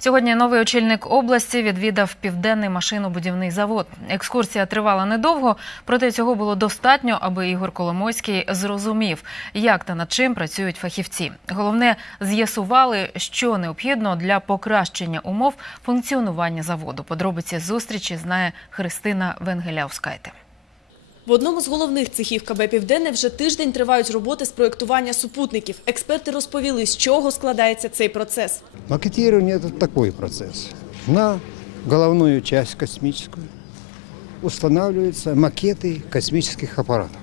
Сьогодні новий очільник області відвідав південний машинобудівний завод. Екскурсія тривала недовго, проте цього було достатньо, аби Ігор Коломойський зрозумів, як та над чим працюють фахівці. Головне, з'ясували, що необхідно для покращення умов функціонування заводу. Подробиці зустрічі знає Христина Венгеляускайте. В одному з головних цехів КБ «Південне» вже тиждень тривають роботи з проєктування супутників. Експерти розповіли, з чого складається цей процес. Макетирование – это такой процесс. На головную часть космическую устанавливаются макеты космических аппаратов.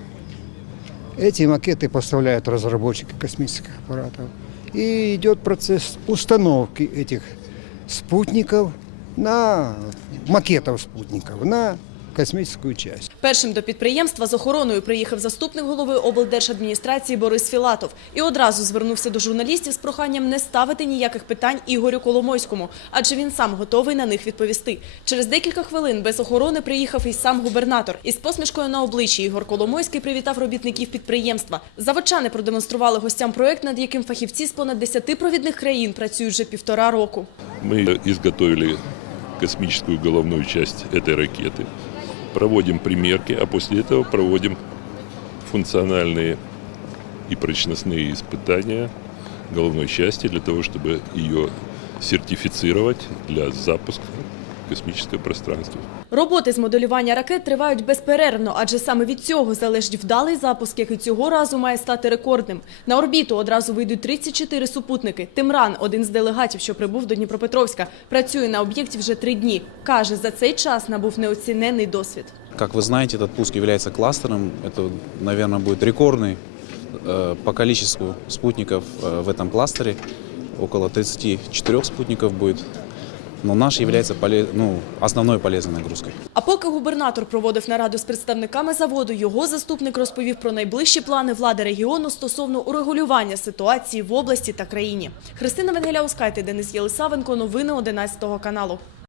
Эти макеты поставляют разработчики космических аппаратов. И идет процесс установки этих спутников на макетов спутников на космическую часть. Першим до підприємства з охороною приїхав заступник голови облдержадміністрації Борис Філатов і одразу звернувся до журналістів з проханням не ставити ніяких питань Ігорю Коломойському, адже він сам готовий на них відповісти. Через декілька хвилин без охорони приїхав і сам губернатор. Із посмішкою на обличчі Ігор Коломойський привітав робітників підприємства. Заводчани продемонстрували гостям проект, над яким фахівці з понад 10 провідних країн працюють вже півтора року. Мы изготовили космическую головную часть этой ракеты, Проводим примерки, а после этого проводим функциональные и прочностные испытания головной части для того, чтобы ее сертифицировать для запуска космическое пространство. Роботи з моделювання ракет тривають безперервно, адже саме від цього залежить вдалий запуск, який цього разу має стати рекордним. На орбіту одразу вийдуть 34 супутники. Тимран, один з делегатів, що прибув до Дніпропетровська, працює на об'єкті вже три дні. Каже, за цей час набув неоціненний досвід. Как вы знаете, этот пуск является кластером. Это, наверное, будет рекордный э, по количеству спутников э, в этом кластере. Около 34 спутников будет. Но наш поле- ну, основной полезной нагрузкой. А поки губернатор проводив нараду з представниками заводу, його заступник розповів про найближчі плани влади регіону стосовно урегулювання ситуації в області та країні. Христина Венгеляускайте, Денис Єлисавенко. Новини 11 каналу.